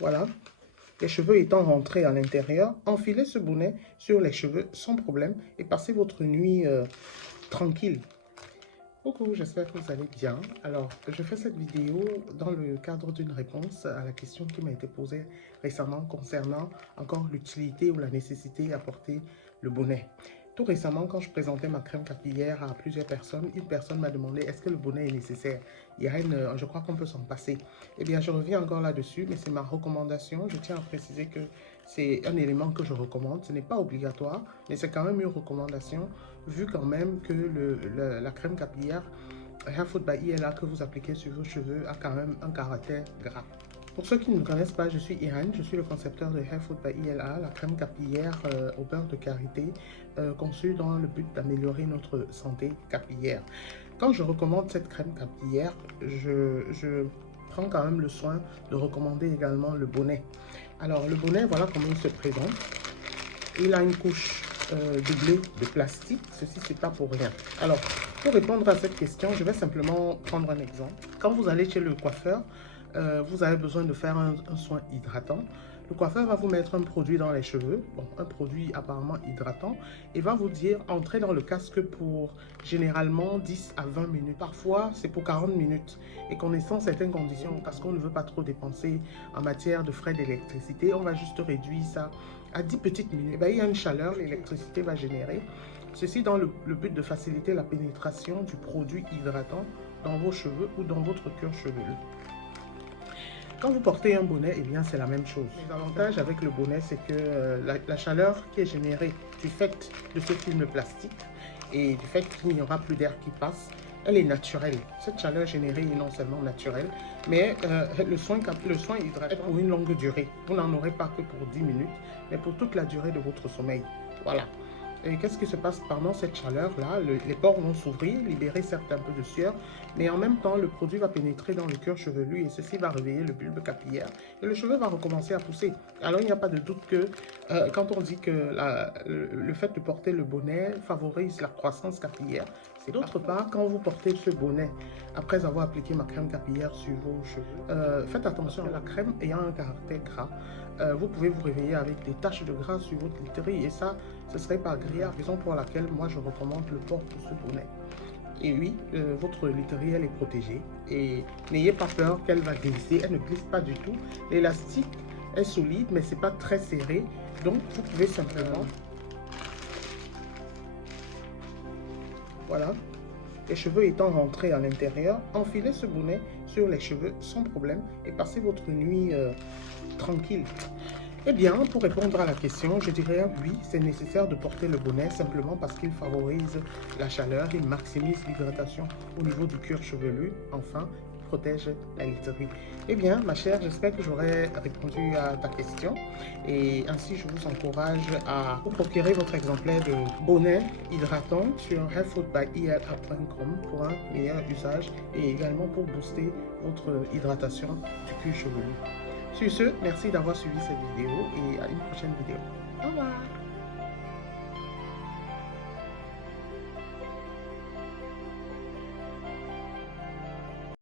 Voilà. Les cheveux étant rentrés à l'intérieur, enfilez ce bonnet sur les cheveux sans problème et passez votre nuit tranquille. Coucou, j'espère que vous allez bien. Alors, je fais cette vidéo dans le cadre d'une réponse à la question qui m'a été posée récemment concernant encore l'utilité ou la nécessité à porter le bonnet. Tout récemment, quand je présentais ma crème capillaire à plusieurs personnes, une personne m'a demandé est-ce que le bonnet est nécessaire. Irène, je crois qu'on peut s'en passer. Eh bien, je reviens encore là-dessus, mais c'est ma recommandation. Je tiens à préciser que c'est un élément que je recommande. Ce n'est pas obligatoire, mais c'est quand même une recommandation, vu quand même que la crème capillaire Hair Food by ILA que vous appliquez sur vos cheveux a quand même un caractère gras. Pour ceux qui ne me connaissent pas, je suis Irène, je suis le concepteur de Hair Food by ILA, la crème capillaire au beurre de karité, conçue dans le but d'améliorer notre santé capillaire. Quand je recommande cette crème capillaire, je prends quand même le soin de recommander également le bonnet. Alors le bonnet, voilà comment il se présente. Il a une couche doublée de plastique, ceci c'est pas pour rien. Alors pour répondre à cette question, je vais simplement prendre un exemple. Quand vous allez chez le coiffeur, vous avez besoin de faire un soin hydratant. Le coiffeur va vous mettre un produit dans les cheveux, bon, un produit apparemment hydratant, et va vous dire entrez dans le casque pour généralement 10 à 20 minutes. Parfois, c'est pour 40 minutes. Et connaissant certaines conditions, parce qu'on ne veut pas trop dépenser en matière de frais d'électricité, on va juste réduire ça à 10 petites minutes. Et bien, il y a une chaleur, l'électricité va générer. Ceci dans le but de faciliter la pénétration du produit hydratant dans vos cheveux ou dans votre cuir chevelu. Quand vous portez un bonnet, eh bien c'est la même chose. L'avantage avec le bonnet, c'est que la chaleur qui est générée du fait de ce film plastique et du fait qu'il n'y aura plus d'air qui passe, elle est naturelle. Cette chaleur générée est non seulement naturelle, mais le soin hydratant est pour une longue durée. Vous n'en aurez pas que pour 10 minutes, mais pour toute la durée de votre sommeil. Voilà. Et qu'est-ce qui se passe pendant cette chaleur-là? Les pores vont s'ouvrir, libérer certes un peu de sueur, mais en même temps, le produit va pénétrer dans le cuir chevelu et ceci va réveiller le bulbe capillaire et le cheveu va recommencer à pousser. Alors, il n'y a pas de doute que quand on dit que le fait de porter le bonnet favorise la croissance capillaire, c'est d'autre part, quand vous portez ce bonnet, après avoir appliqué ma crème capillaire sur vos cheveux, faites attention à la crème ayant un caractère gras. Vous pouvez vous réveiller avec des taches de gras sur votre literie et ça, ce serait pas agréable, raison pour laquelle moi je recommande le port de ce bonnet. Et oui, votre literie elle est protégée et n'ayez pas peur qu'elle va glisser, elle ne glisse pas du tout. L'élastique est solide mais c'est pas très serré, donc vous pouvez simplement, voilà, les cheveux étant rentrés à l'intérieur, enfilez ce bonnet sur les cheveux sans problème et passez votre nuit tranquille. Eh bien, pour répondre à la question, je dirais oui, c'est nécessaire de porter le bonnet simplement parce qu'il favorise la chaleur, il maximise l'hydratation au niveau du cuir chevelu, enfin, il protège la literie. Eh bien, ma chère, j'espère que j'aurai répondu à ta question et ainsi je vous encourage à vous procurer votre exemplaire de bonnet hydratant sur hairfoodbyila.com pour un meilleur usage et également pour booster votre hydratation du cuir chevelu. Sur ce, merci d'avoir suivi cette vidéo et à une prochaine vidéo. Au revoir.